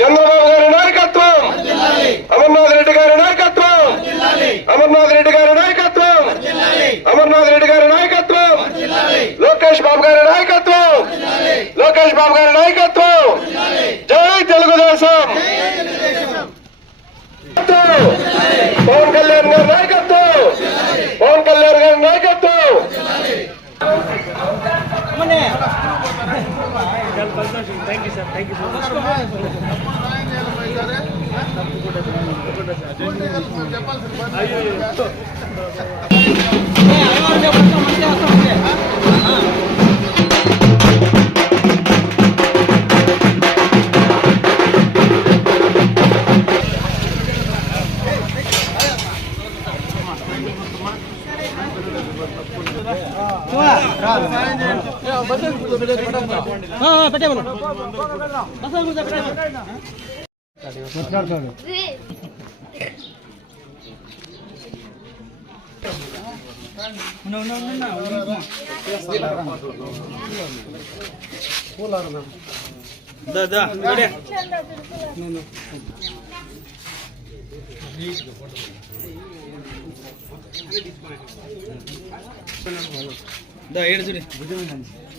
చంద్రబాబు గారి నాయకత్వం, అమర్నాథ్ రెడ్డి గారి నాయకత్వం, అమర్నాథ్ రెడ్డి గారి నాయకత్వం, అమర్నాథ్ రెడ్డి గారి నాయకత్వం, లోకేష్ బాబు గారి నాయకత్వం, లోకేష్ బాబు గారి నాయకత్వం. జై తెలుగుదేశం. పవన్ కళ్యాణ్ గారి నాయకత్వం, పవన్ కళ్యాణ్ గారి నాయకత్వం.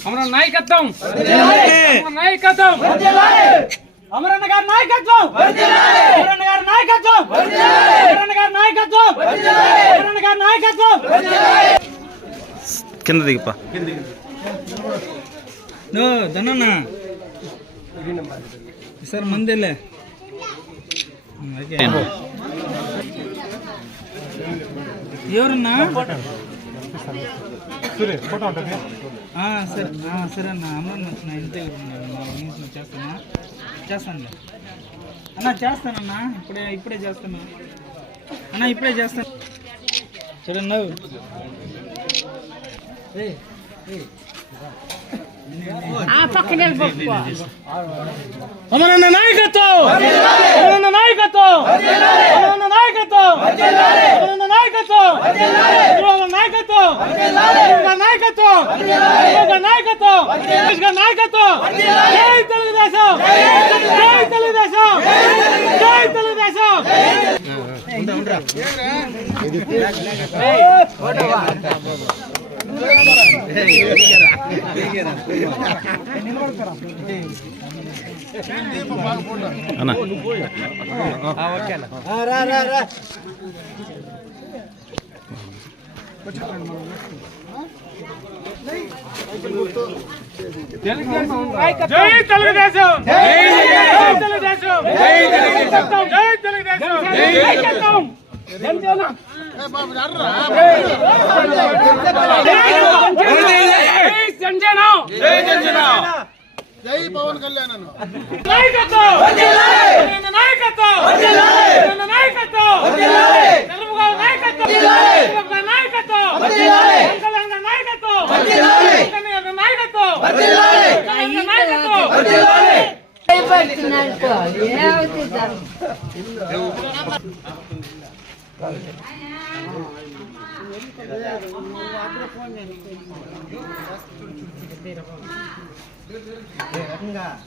అమరన్న నాయకత్వం, నాయకత్వం, అమరన్న గారి నాయకత్వం, అమరన్న గారి నాయకత్వం, అమరన్న గారి నాయకత్వం, అమరన్న గారి నాయకత్వం. కింద దిగిపా దన్నా సార్ మందిలే ఎవరన్నా సరే సరే అన్న అమరన్న వచ్చిన ఇంతే చేస్తాను అన్న చేస్తానన్నా ఇప్పుడే చేస్తాను అన్న ఇప్పుడే చేస్తాను. సరే నవ్వు అమరన్న నాయకత్వం, అమరన్న నాయకత్వం, అమరన్న నాయకత్వం, అమరన్న నాయకత్వం, నాయకత్వం, నాయకత్వం, నాయకత్వం, నాయకత్వం. జై తెలుగుదేశం, జై తెలుగుదేశం, జై తెలుగుదేశం. అన్న జై తెలుగుదేశం, జై తెలుగుదేశం, జై తెలుగుదేశం, జై తెలుగుదేశం, జై తెలుగుదేశం. జై పవన్ కళ్యాణ్. నాయకత్వం, నాయకత్వం, నాయకత్వం, చంద్రబాబు నాయకత్వం, నాయకత్వం, నాయకత్వం,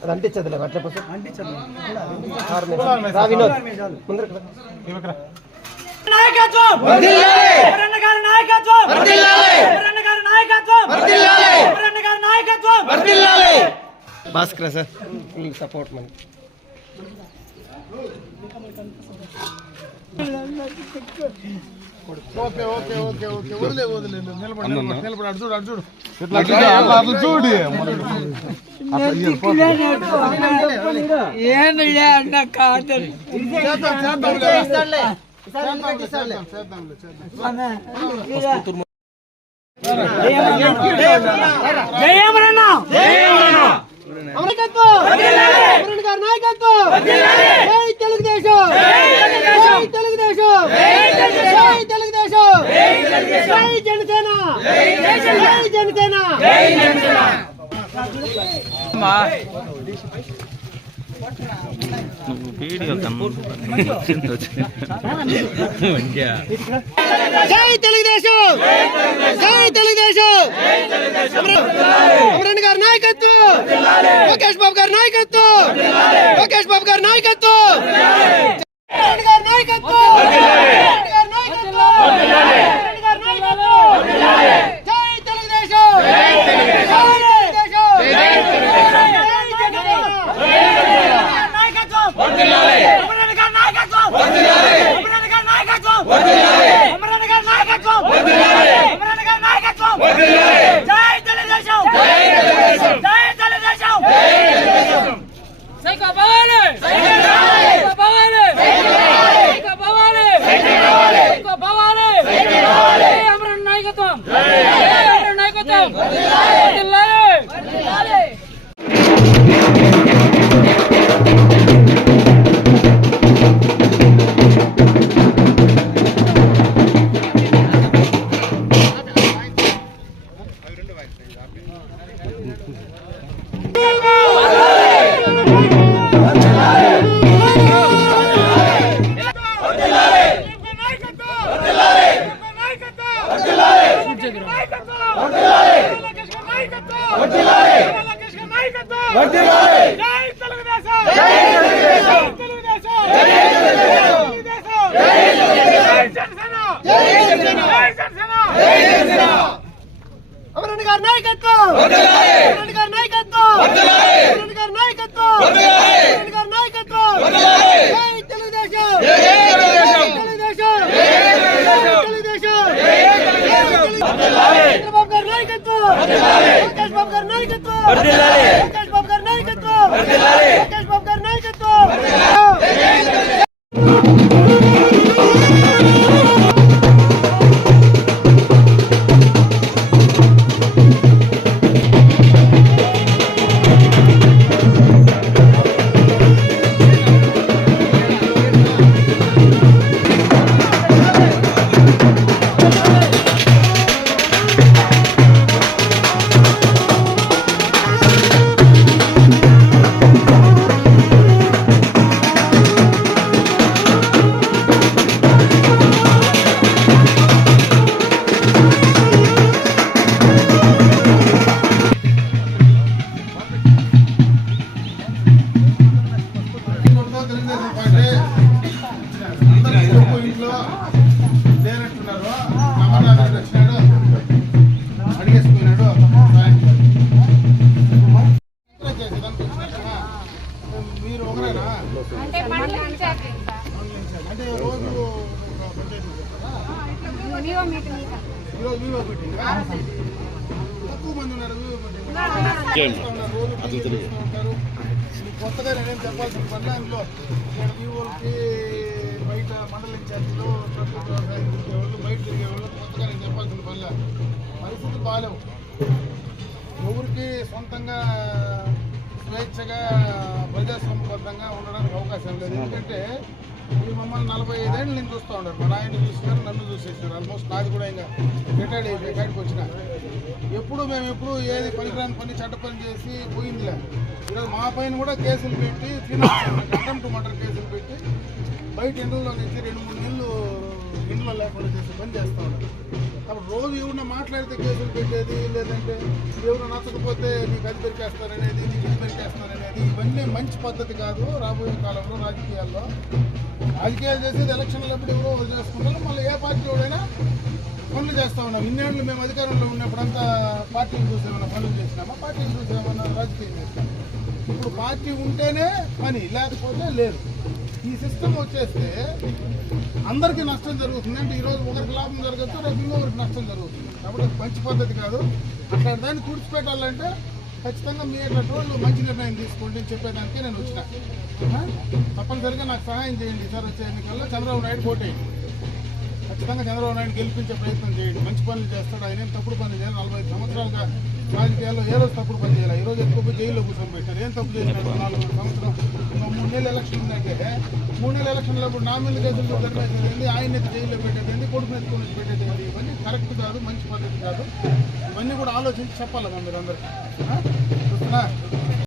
అది అంటించదులే అట్లా నాయకత్వం, అమరన్న గారి నాయకత్వం, అమరన్న గారి నాయకత్వం, అమరన్న గారి నాయకత్వం. భాస్కర్ సార్ ఫుల్ సపోర్ట్ మన ఓకే ఓకే ఓకే ఓకే వదిలే నిలబడి అటు చూడు చూడు ఏమిలే అన్న కాదు జై అమరన్న, నాయకత్వం, అమరన్న గారి నాయకత్వం, జై తెలుగుదేశం, జై తెలుగుదేశం, జై తెలుగుదేశం, జై జనసేన, జై జనసేన. వీడియో జై తెలుగుదేశం జై తెలుగుదేశం అమరన్ గారి నాయకత్వం లోకేష్ బాబు గారి నాయకత్వం లోకేష్ బాబు గారి నాయకత్వం అమరన్ గారి నాయకత్వం అమరన్ గారి నాయకత్వం అమరన్ గారి నాయకత్వం జై తెలుగుదేశం జై తెలుగుదేశం జై తెలుగుదేశం నాయకత్వం వందనాలి అమరన్ గారి నాయకత్వం వందనాలి అమరన్ గారి నాయకత్వం వందనాలి అమరన్ గారి నాయకత్వం వందనాలి అమరన్ గారి నాయకత్వం వందనాలి జై తెలుగుదేశం జై తెలుగుదేశం జై తెలుగుదేశం జై Telugu Desam psycho Bhavani psycho Bhavani psycho Bhavani psycho Bhavani Amaran నాయకత్వం అమరన్ నాయకత్వం వందనాలి వందనాలి అమరన్ గారి నాయకత్వం అమరన్ గారి నాయకత్వం అమరన్ గారి నాయకత్వం అమరన్ గారి నాయకత్వం జై తెలుగుదేశం జై తెలుగుదేశం జై తెలుగుదేశం చంద్రబాబు గారి నాయకత్వం లోకేష్ బాబు గారి నాయకత్వం లోకేష్ బాబు గారి నాయకత్వం లోకేష్ బాబు గారి నాయకత్వం మీరు ఒకరేనా అంటే రోజు తక్కువ మంది ఉన్నారు కొత్తగా నేనేం చెప్పాల్సిన పని అందులో నేను వీళ్ళకి బయట మండల ఇన్ఛార్జీలు ప్రభుత్వ వ్యవసాయం తిరిగేవాళ్ళు బయట తిరిగేవాళ్ళు కొత్తగా నేను చెప్పాల్సిన పనిలే పరిస్థితులు బాగాలేవు ఎవరికి సొంతంగా స్వేచ్ఛగా ప్రజాస్వామ్యబద్ధంగా ఉండడానికి అవకాశం లేదు. ఎందుకంటే ఈ మమ్మల్ని 45 ఏళ్ళు నేను చూస్తూ ఉన్నారు. మా నాయన చూసినారు, నన్ను చూసేసారు. ఆల్మోస్ట్ నాది కూడా ఇంకా రిటైర్డ్ అయిపోయి బయటకు వచ్చిన మేము ఎప్పుడు ఏది పనికిరాని పని చెడ్డ పని చేసి పోయిందిలే. ఈరోజు మా పైన కూడా కేసులు పెట్టి అటెంప్ట్ మర్డర్ కేసులు పెట్టి బయట ఇండ్లలో నుంచి 2-3 నెలలు ఇంట్లో లేకుండా చేసే పని చేస్తూ ఉన్నారు. అప్పుడు రోజు ఎవరిన మాట్లాడితే కేసులు పెట్టేది, లేదంటే ఎవరు నచ్చకపోతే నీకు అది పెరికేస్తారనేది, నీకు ఇది పెరికేస్తారనేది, ఇవన్నీ మంచి పద్ధతి కాదు. రాబోయే కాలంలో రాజకీయాలు చేసేది ఎలక్షన్లు ఎప్పుడు ఎవరో వాళ్ళు చేసుకుంటారు. మళ్ళీ ఏ పార్టీ వాడైనా పనులు చేస్తూ ఉన్నాం. ఇన్నేళ్ళు మేము అధికారంలో ఉన్నప్పుడంతా పార్టీలు చూసేమన్నా పనులు చేసినామా, పార్టీలు చూసేమన్నా రాజకీయం చేసినాం. ఇప్పుడు పార్టీ ఉంటేనే పని, లేకపోతే లేదు. ఈ సిస్టమ్ వచ్చేస్తే అందరికీ నష్టం జరుగుతుంది. అంటే ఈరోజు ఒకరికి లాభం జరగచ్చు, రేపు ఇంకొకరికి నష్టం జరుగుతుంది. కాబట్టి మంచి పద్ధతి కాదు. అట్లాంటి దాన్ని కూర్చిపెట్టాలంటే ఖచ్చితంగా మీ అట్లాంటి వాళ్ళు మంచి నిర్ణయం తీసుకోండి అని చెప్పేదానికే నేను వచ్చిన. తప్పనిసరిగా నాకు సహాయం చేయండి. ఈసారి వచ్చే ఎన్నికల్లో చంద్రబాబు నాయుడు ఓటేయండి. ఖచ్చితంగా చంద్రబాబు నాయుడు గెలిపించే ప్రయత్నం చేయండి. మంచి పనులు చేస్తాడు. ఆయన ఏం తప్పుడు పనులు చేయాలి. 45 సంవత్సరాలుగా రాజకీయాల్లో ఏ రోజు తప్పుడు పని చేయాలి. ఈ రోజు ఎక్కువ జైల్లో కూర్చొని పెట్టారు. ఏం తప్పు చేసినాడు? 4 సంవత్సరం 3 నెలలు ఎలక్షన్ ఉందంటే 3 నెలల ఎలక్షన్లో నా మీద కేసులు జరిపేసేది, ఆయన జైల్లో పెట్టేది, కొడుకు ఎత్తుకొని పెట్టేది, ఇవన్నీ కరెక్ట్ కాదు, మంచి పద్ధతి కాదు. ఇవన్నీ కూడా ఆలోచించి చెప్పాలి మీరు అందరికీ. చూస్తున్నా